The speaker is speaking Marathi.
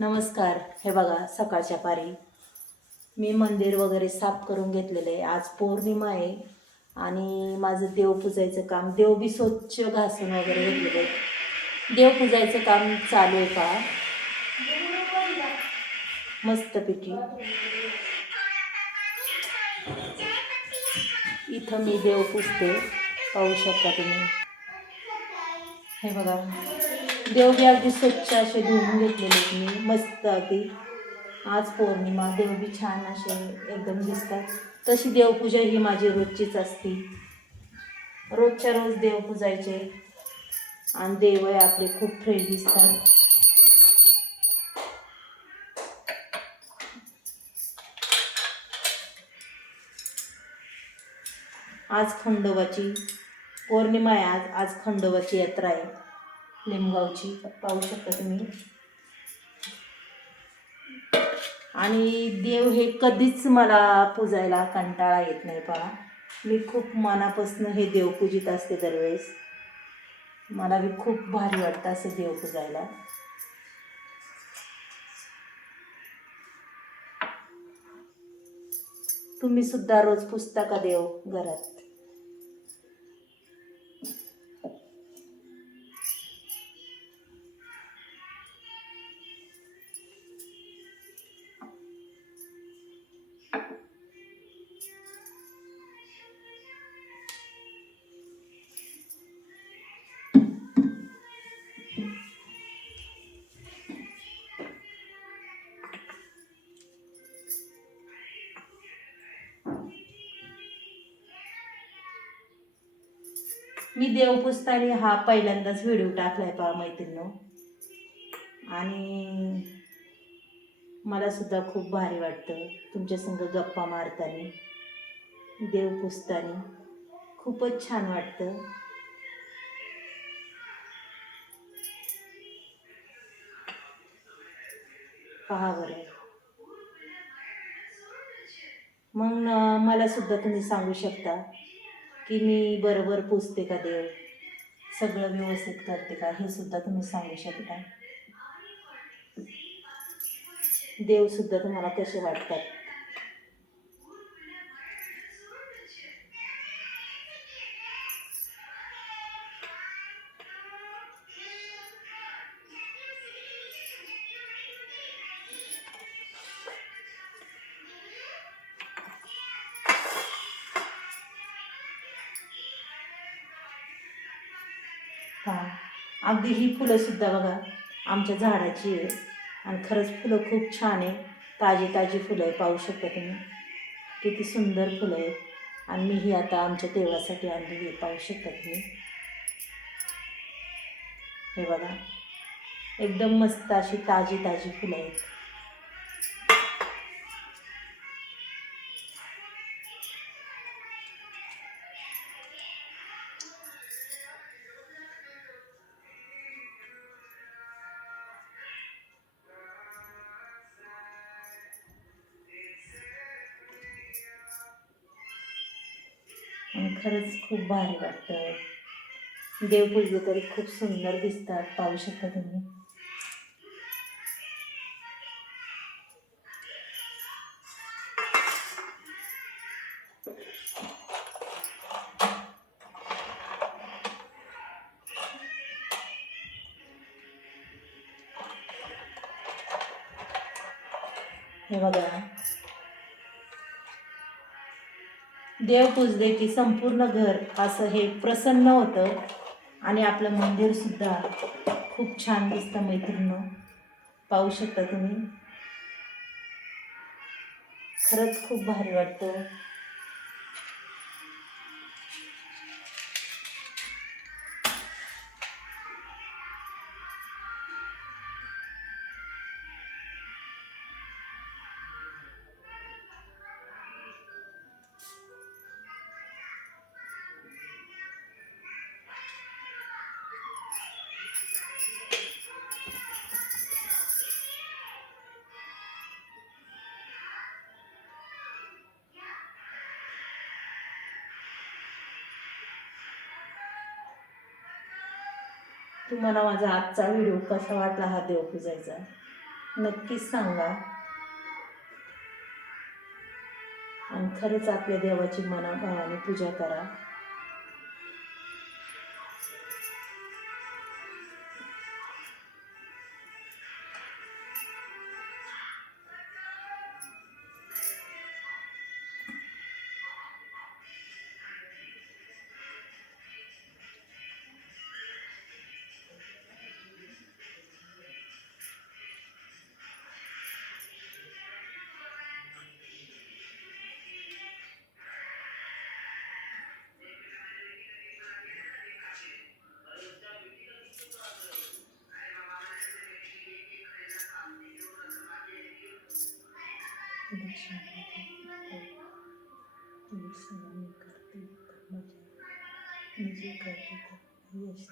नमस्कार. हे बघा सकाळच्या पारी. मी मंदिर वगैरे साफ करून घेतलेलं आहे. आज पौर्णिमा आहे आणि माझं देव पूजायचं काम देव बी स्वच्छ घासून वगैरे घेतलेलं आहे. देव पूजायचं काम चालू आहे का? मस्तपैकी. इथं मी देव पुजते. पाहू शकता तुम्ही. हे बघा. देव अगदी स्वच्छ असे धुवून घेतलेले मी मस्त अगदी. आज पौर्णिमा देवबी छान असे एकदम दिसतात. तशी देवपूजा ही माझी रोजचीच असते. रोजच्या रोज देव पूजायचे आणि देव आपले खूप फ्रेश दिसतात. आज खंडोबाची पौर्णिमा आहे आज आज खंडोबाची यात्रा आहे. लिमगावची पाहू शकता तुम्ही. आणि देव हे कधीच मला पूजायला कंटाळा येत नाही पहा. मी खूप मनापासून हे देव पूजित असते दरवेळेस. मला बी खूप भारी वाटतं असं देव पूजायला. तुम्ही सुद्धा रोज पुजता का देव घरात. मी देव हा पहिल्यांदाच व्हिडिओ टाकलाय पहा मैत्रिणी आणि मला सुद्धा खूप भारी वाटतं तुमच्या संग गप्पा मारताना देव खूपच छान वाटतं. पहा बरं. मग मला सुद्धा तुम्ही सांगू शकता की मी बरोबर पुसते का देव सगळं व्यवस्थित करते का? हे सुद्धा तुम्ही सांगू शकता. देव सुद्धा तुम्हाला कसे वाटतात? हा. अगदी ही फुलंसुद्धा बघा आमच्या झाडाची आहे. आणि खरंच फुलं खूप छान आहे. ताजी ताजी फुलं आहे पाहू शकता तुम्ही. किती सुंदर फुलं आहेत. आणि मी ही आता आमच्या देवासाठी आणलेली आहे पाहू शकता तुम्ही. हे बघा. एकदम मस्त अशी ताजी ताजी फुलं आहेत. खरंच खूप भारी वाटतं देवपूजले तरी खूप सुंदर दिसतात. पाहू शकता तुम्ही. हे बघा. देव पूजले की संपूर्ण घर असं हे प्रसन्न होतं. आणि आपलं मंदिर सुद्धा खूप छान दिसतं मैत्रिणं पाहू शकता तुम्ही. खरंच खूप भारी वाटतं. तुम्हाला माझा आजचा व्हिडिओ कसा वाटला हा देवपूजायचा नक्कीच सांगा. आणि खरंच आपल्या देवाची मनाभावाने पूजा करा. करते म्हणजे करते यश